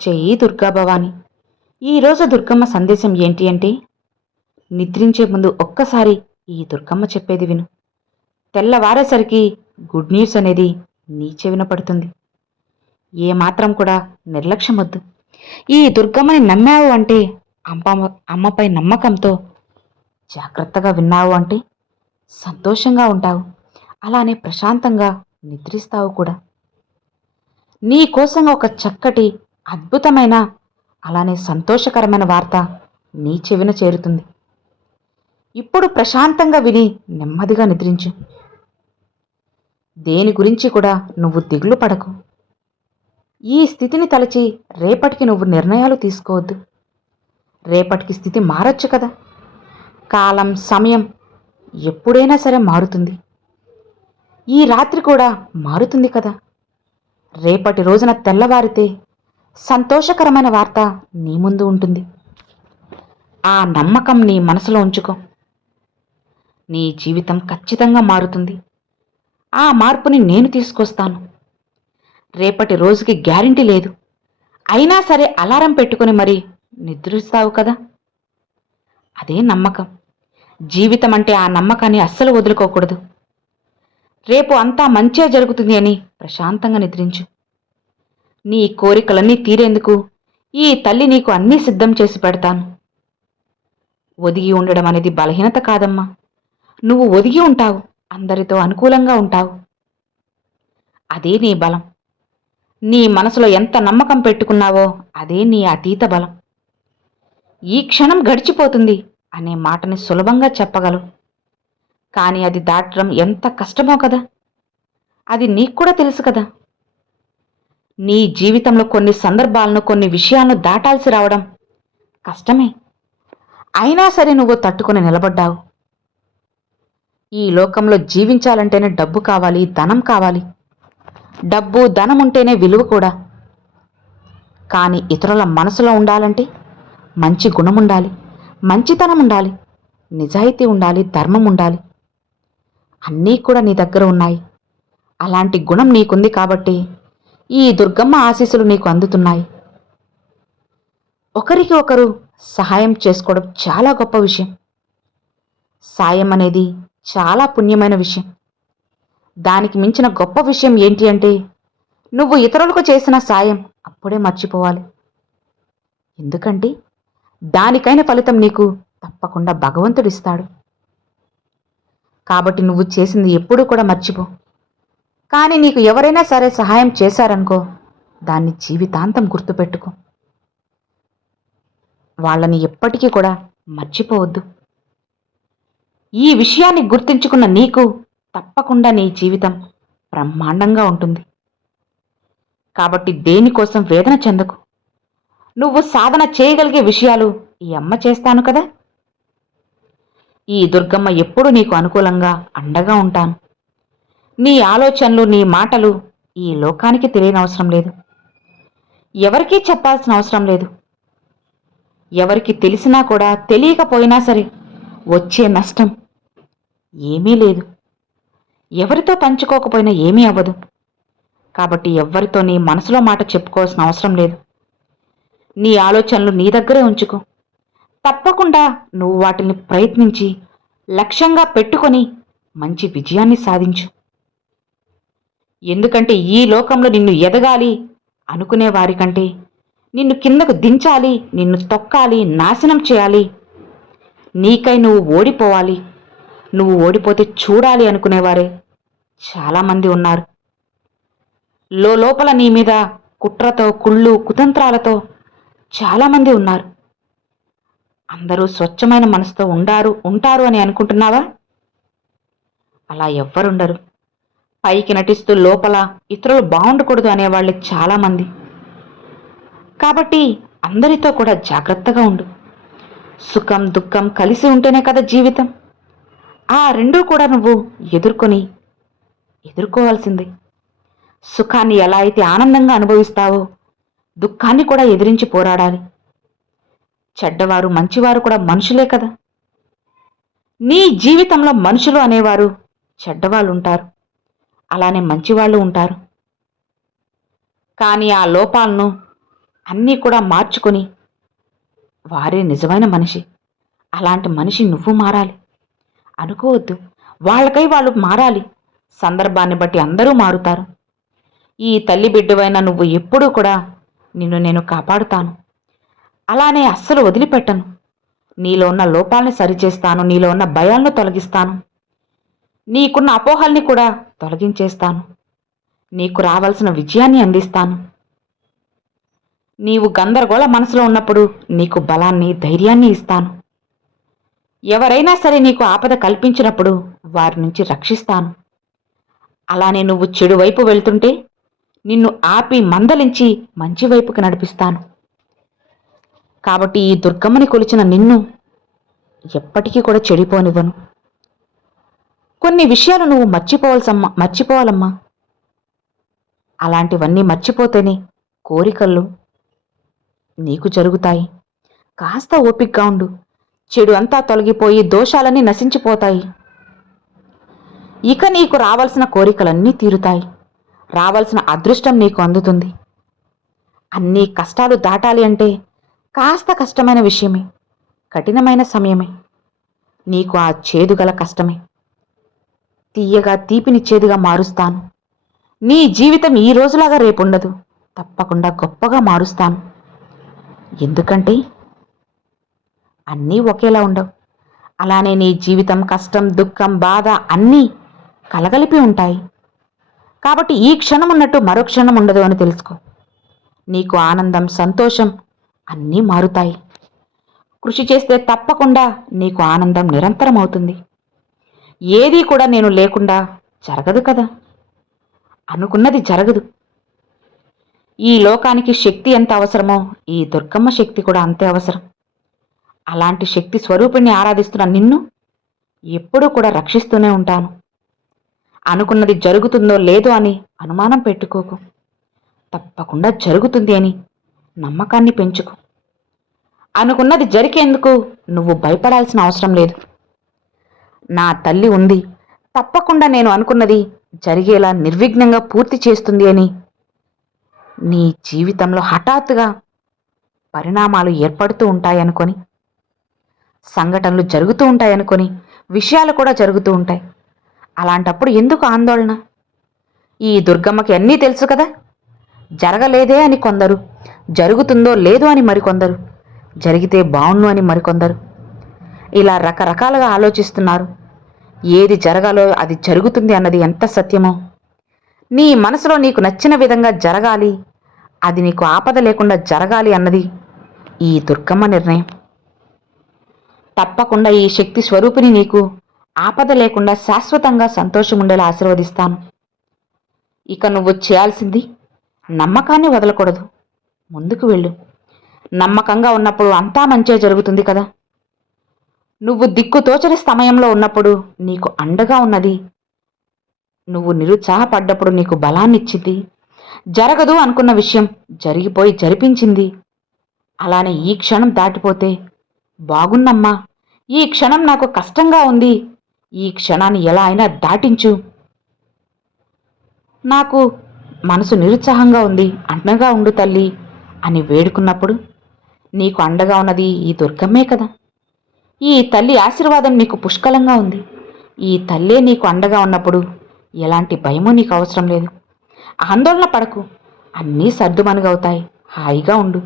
జై దుర్గా భవాని. ఈరోజు దుర్గమ్మ సందేశం ఏంటి అంటే, నిద్రించే ముందు ఒక్కసారి ఈ దుర్గమ్మ చెప్పేది విను. తెల్లవారేసరికి గుడ్ న్యూస్ అనేది నీ చెవిన పడుతుంది. ఏమాత్రం కూడా నిర్లక్ష్యం వద్దు. ఈ దుర్గమ్మని నమ్మావు అంటే, అమ్మపై నమ్మకంతో జాగ్రత్తగా విన్నావు అంటే సంతోషంగా ఉంటావు. అలానే ప్రశాంతంగా నిద్రిస్తావు కూడా. నీ కోసం ఒక చక్కటి అద్భుతమైన అలానే సంతోషకరమైన వార్త నీ చెవిన చేరుతుంది. ఇప్పుడు ప్రశాంతంగా విని నెమ్మదిగా నిద్రించు. దేని గురించి కూడా నువ్వు దిగులు పడకు. ఈ స్థితిని తలచి రేపటికి నువ్వు నిర్ణయాలు తీసుకోవద్దు. రేపటికి స్థితి మారొచ్చు కదా. కాలం సమయం ఎప్పుడైనా సరే మారుతుంది. ఈ రాత్రి కూడా మారుతుంది కదా. రేపటి రోజున తెల్లవారితే సంతోషకరమైన వార్త నీ ముందు ఉంటుంది. ఆ నమ్మకం నీ మనసులో ఉంచుకో. నీ జీవితం ఖచ్చితంగా మారుతుంది. ఆ మార్పుని నేను తీసుకొస్తాను. రేపటి రోజుకి గ్యారెంటీ లేదు, అయినా సరే అలారం పెట్టుకుని మరి నిద్రిస్తావు కదా. అదే నమ్మకం. జీవితం అంటే ఆ నమ్మకాన్ని అస్సలు వదులుకోకూడదు. రేపు అంతా మంచిగా జరుగుతుంది అని ప్రశాంతంగా నిద్రించు. నీ కోరికలన్నీ తీరేందుకు ఈ తల్లి నీకు అన్నీ సిద్ధం చేసి పెడతాను. ఒదిగి ఉండడం అనేది బలహీనత కాదమ్మా. నువ్వు ఒదిగి ఉంటావు, అందరితో అనుకూలంగా ఉంటావు. అదే నీ బలం. నీ మనసులో ఎంత నమ్మకం పెట్టుకున్నావో అదే నీ అతీత బలం. ఈ క్షణం గడిచిపోతుంది అనే మాటని సులభంగా చెప్పగలవు, కానీ అది దాటడం ఎంత కష్టమో కదా. అది నీకు కూడా తెలుసు కదా. నీ జీవితంలో కొన్ని సందర్భాలను, కొన్ని విషయాలను దాటాల్సి రావడం కష్టమే. అయినా సరే నువ్వు తట్టుకుని నిలబడ్డావు. ఈ లోకంలో జీవించాలంటేనే డబ్బు కావాలి, ధనం కావాలి. డబ్బు ధనం ఉంటేనే విలువ కూడా. కానీ ఇతరుల మనసులో ఉండాలంటే మంచి గుణం ఉండాలి, మంచితనం ఉండాలి, నిజాయితీ ఉండాలి, ధర్మం ఉండాలి. అన్నీ కూడా నీ దగ్గర ఉన్నాయి. అలాంటి గుణం నీకుంది కాబట్టి ఈ దుర్గమ్మ ఆశీస్సులు నీకు అందుతున్నాయి. ఒకరికి ఒకరు సహాయం చేసుకోవడం చాలా గొప్ప విషయం. సాయం అనేది చాలా పుణ్యమైన విషయం. దానికి మించిన గొప్ప విషయం ఏంటి అంటే, నువ్వు ఇతరులకు చేసిన సాయం అప్పుడే మర్చిపోవాలి. ఎందుకంటే దానికైన ఫలితం నీకు తప్పకుండా భగవంతుడిస్తాడు. కాబట్టి నువ్వు చేసింది ఎప్పుడూ కూడా మర్చిపో. కానీ నీకు ఎవరైనా సరే సహాయం చేశారనుకో, దాన్ని జీవితాంతం గుర్తుపెట్టుకో. వాళ్ళని ఎప్పటికీ కూడా మర్చిపోవద్దు. ఈ విషయాన్ని గుర్తించుకున్న నీకు తప్పకుండా నీ జీవితం బ్రహ్మాండంగా ఉంటుంది. కాబట్టి దేనికోసం వేదన చెందకు. నువ్వు సాధన చేయగలిగే విషయాలు ఈ అమ్మ చేస్తాను కదా. ఈ దుర్గమ్మ ఎప్పుడూ నీకు అనుకూలంగా అండగా ఉంటాను. నీ ఆలోచనలు, నీ మాటలు ఈ లోకానికి తెలియనవసరం లేదు. ఎవరికీ చెప్పాల్సిన అవసరం లేదు. ఎవరికి తెలిసినా కూడా తెలియకపోయినా సరే వచ్చే నష్టం ఏమీ లేదు. ఎవరితో పంచుకోకపోయినా ఏమీ అవ్వదు. కాబట్టి ఎవ్వరితో నీ మనసులో మాట చెప్పుకోవాల్సిన అవసరం లేదు. నీ ఆలోచనలు నీ దగ్గరే ఉంచుకో. తప్పకుండా నువ్వు వాటిని ప్రయత్నించి లక్ష్యంగా పెట్టుకొని మంచి విజయాన్ని సాధించు. ఎందుకంటే ఈ లోకంలో నిన్ను ఎదగాలి అనుకునే వారికంటే, నిన్ను కిందకు దించాలి, నిన్ను తొక్కాలి, నాశనం చేయాలి, నీకై నువ్వు ఓడిపోవాలి, నువ్వు ఓడిపోతే చూడాలి అనుకునేవారే చాలామంది ఉన్నారు. లోపల నీ మీద కుట్రతో, కుళ్ళు, కుతంత్రాలతో చాలామంది ఉన్నారు. అందరూ స్వచ్ఛమైన మనసుతో ఉంటారు అని అనుకుంటున్నావా? అలా ఎవ్వరుండరు. పైకి నటిస్తూ లోపల ఇతరులు బాగుండకూడదు అనేవాళ్ళే చాలామంది. కాబట్టి అందరితో కూడా జాగ్రత్తగా ఉండు. సుఖం దుఃఖం కలిసి ఉంటేనే కదా జీవితం. ఆ రెండూ కూడా నువ్వు ఎదుర్కోవాల్సిందే. సుఖాన్ని ఎలా అయితే ఆనందంగా అనుభవిస్తావో, దుఃఖాన్ని కూడా ఎదిరించి పోరాడాలి. చెడ్డవారు మంచివారు కూడా మనుషులే కదా. నీ జీవితంలో మనుషులు అనేవారు చెడ్డవాళ్ళు ఉంటారు, అలానే మంచివాళ్ళు ఉంటారు. కానీ ఆ లోపాలను అన్నీ కూడా మార్చుకొని వారే నిజమైన మనిషి, అలాంటి మనిషి నువ్వు మారాలి. అనుకోవద్దు వాళ్ళకై వాళ్ళు మారాలి. సందర్భాన్ని బట్టి అందరూ మారుతారు. ఈ తల్లి బిడ్డవైన నువ్వు ఎప్పుడూ కూడా నిన్ను నేను కాపాడుతాను. అలానే అస్సలు వదిలిపెట్టను. నీలో ఉన్న లోపాలని సరిచేస్తాను. నీలో ఉన్న భయాలను తొలగిస్తాను. నీకున్న అపోహల్ని కూడా తొలగించేస్తాను. నీకు రావాల్సిన విజయాన్ని అందిస్తాను. నీవు గందరగోళ మనసులో ఉన్నప్పుడు నీకు బలాన్ని, ధైర్యాన్ని ఇస్తాను. ఎవరైనా సరే నీకు ఆపద కల్పించినప్పుడు వారి నుంచి రక్షిస్తాను. అలానే నువ్వు చెడు వైపు వెళ్తుంటే నిన్ను ఆపి మందలించి మంచి వైపుకి నడిపిస్తాను. కాబట్టి ఈ దుర్గమ్మని కొలిచిన నిన్ను ఎప్పటికీ కూడా చెడిపోనివ్వను. కొన్ని విషయాలు నువ్వు మర్చిపోవాలమ్మా. అలాంటివన్నీ మర్చిపోతేనే కోరికలు నీకు జరుగుతాయి. కాస్త ఓపికగా ఉండు. చెడు అంతా తొలగిపోయి దోషాలన్నీ నశించిపోతాయి. ఇక నీకు రావాల్సిన కోరికలన్నీ తీరుతాయి. రావాల్సిన అదృష్టం నీకు అందుతుంది. అన్ని కష్టాలు దాటాలి అంటే కాస్త కష్టమైన విషయమే, కఠినమైన సమయమే. నీకు ఆ చేదుగల కష్టమే తీయగా తీపినిచ్చేదిగా మారుస్తాను. నీ జీవితం ఈ రోజులాగా రేపుండదు. తప్పకుండా గొప్పగా మారుస్తాను. ఎందుకంటే అన్నీ ఒకేలా ఉండవు. అలానే నీ జీవితం కష్టం, దుఃఖం, బాధ అన్నీ కలగలిపి ఉంటాయి. కాబట్టి ఈ క్షణం ఉన్నట్టు మరో క్షణం ఉండదు అని తెలుసుకో. నీకు ఆనందం, సంతోషం అన్నీ మారుతాయి. కృషి చేస్తే తప్పకుండా నీకు ఆనందం నిరంతరం అవుతుంది. ఏదీ కూడా నేను లేకుండా జరగదు కదా. అనుకున్నది జరగదు. ఈ లోకానికి శక్తి ఎంత అవసరమో ఈ దుర్గమ్మ శక్తి కూడా అంతే అవసరం. అలాంటి శక్తి స్వరూపిణ్ణి ఆరాధిస్తున్న నిన్ను ఎప్పుడూ కూడా రక్షిస్తూనే ఉంటాను. అనుకున్నది జరుగుతుందో లేదో అని అనుమానం పెట్టుకోకు. తప్పకుండా జరుగుతుంది అని నమ్మకాన్ని పెంచుకో. అనుకున్నది జరిగేందుకు నువ్వు భయపడాల్సిన అవసరం లేదు. నా తల్లి ఉంది, తప్పకుండా నేను అనుకున్నది జరిగేలా నిర్విఘ్నంగా పూర్తి చేస్తుంది అని నీ జీవితంలో హఠాత్తుగా పరిణామాలు ఏర్పడుతూ ఉంటాయనుకొని, సంఘటనలు జరుగుతూ ఉంటాయనుకొని, విషయాలు కూడా జరుగుతూ ఉంటాయి. అలాంటప్పుడు ఎందుకు ఆందోళన? ఈ దుర్గమ్మకి అన్నీ తెలుసు కదా. జరగలేదే అని కొందరు, జరుగుతుందో లేదో అని మరికొందరు, జరిగితే బావుణ్ణు అని మరికొందరు. ఇలా రకరకాలుగా ఆలోచిస్తున్నారు. ఏది జరగాలో అది జరుగుతుంది అన్నది ఎంత సత్యమో. నీ మనసులో నీకు నచ్చిన విధంగా జరగాలి, అది నీకు ఆపద లేకుండా జరగాలి అన్నది ఈ దుర్గమ్మ నిర్ణయం. తప్పకుండా ఈ శక్తి స్వరూపిణి నీకు ఆపద లేకుండా శాశ్వతంగా సంతోషం ఉండేలా ఆశీర్వదిస్తాను. ఇక నువ్వు చేయాల్సింది నమ్మకాన్ని వదలకూడదు. ముందుకు వెళ్ళు. నమ్మకంగా ఉన్నప్పుడు అంతా మంచిగా జరుగుతుంది కదా. నువ్వు దిక్కుతోచని సమయంలో ఉన్నప్పుడు నీకు అండగా ఉన్నది, నువ్వు నిరుత్సాహపడ్డప్పుడు నీకు బలాన్నిచ్చింది, జరగదు అనుకున్న విషయం జరిగిపోయి జరిపించింది. అలానే ఈ క్షణం దాటిపోతే బాగున్నమ్మా, ఈ క్షణం నాకు కష్టంగా ఉంది, ఈ క్షణాన్ని ఎలా అయినా దాటించు, నాకు మనసు నిరుత్సాహంగా ఉంది, అండగా ఉండు తల్లి అని వేడుకున్నప్పుడు నీకు అండగా ఉన్నది ఈ దుర్గమ్మే కదా. ఈ తల్లి ఆశీర్వాదం నీకు పుష్కలంగా ఉంది. ఈ తల్లే నీకు అండగా ఉన్నప్పుడు ఎలాంటి భయమూ నీకు అవసరం లేదు. ఆందోళన పడకు, అన్నీ సర్దుమనుగవుతాయి. హాయిగా ఉండు.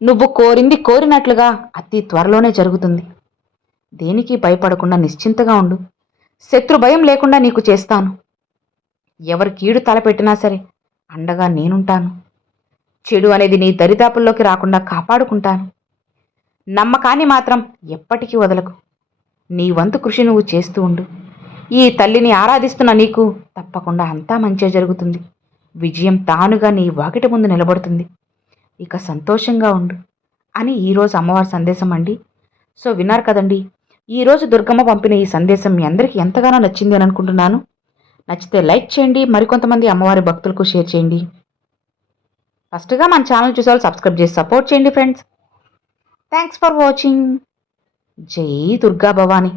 నువ్వు కోరింది కోరినట్లుగా అతి త్వరలోనే జరుగుతుంది. దేనికి భయపడకుండా నిశ్చింతగా ఉండు. శత్రు భయం లేకుండా నీకు చేస్తాను. ఎవరి కీడు తలపెట్టినా సరే అండగా నేనుంటాను. చెడు అనేది నీ దరిదాపుల్లోకి రాకుండా కాపాడుకుంటాను. నమ్మకాన్ని మాత్రం ఎప్పటికీ వదలకు. నీ వంతు కృషి నువ్వు చేస్తూ ఉండు. ఈ తల్లిని ఆరాధిస్తున్న నీకు తప్పకుండా అంతా మంచిగా జరుగుతుంది. విజయం తానుగా నీ వాకిటి ముందు నిలబడుతుంది. ఇక సంతోషంగా ఉండు అని ఈరోజు అమ్మవారి సందేశం అండి. సో విన్నారు కదండి, ఈరోజు దుర్గమ్మ పంపిన ఈ సందేశం మీ అందరికీ ఎంతగానో నచ్చింది అని అనుకుంటున్నాను. నచ్చితే లైక్ చేయండి, మరికొంతమంది అమ్మవారి భక్తులకు షేర్ చేయండి. ఫస్ట్గా మన ఛానల్ చూసే వాళ్ళు సబ్స్క్రైబ్ చేసి సపోర్ట్ చేయండి ఫ్రెండ్స్. Thanks for watching. జై దుర్గా భవాని.